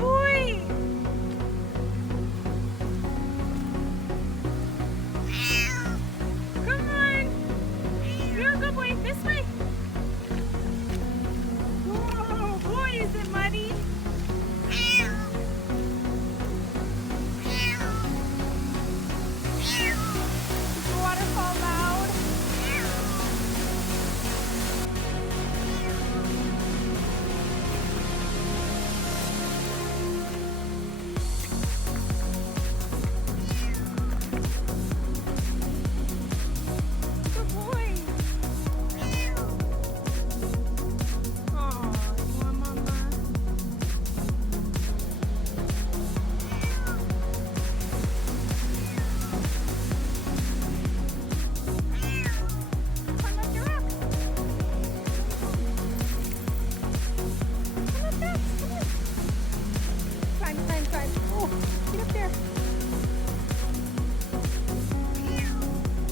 boy. Come on. You're a good boy. This way. Oh, boy, is it muddy. Is the waterfall loud? Good boy. Oh, you want mama? Climb up your rock. Come up there. Come on. Climb, climb, climb. Oh, get up there.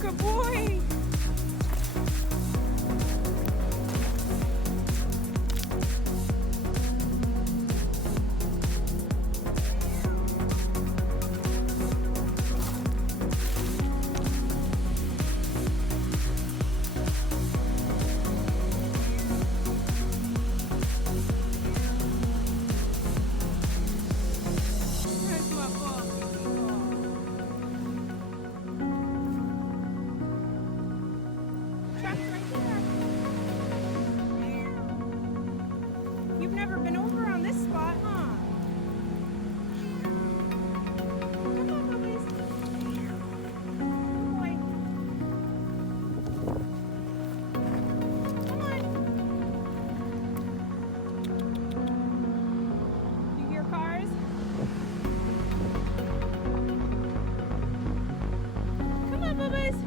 Good boy. That's my puppy. Trapped right there. You've never been over on this spot, huh? Come on, puppies. Good boy. Come on. You hear cars? Come on, puppies.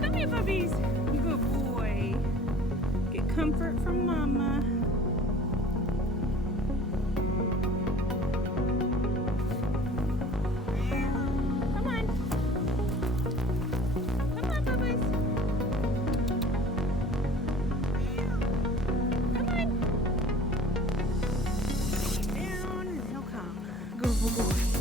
Come here, puppies. Good boy. Get comfort from mama. Come on. Come on, puppies. Come on. Lay down and they'll come. Good boy.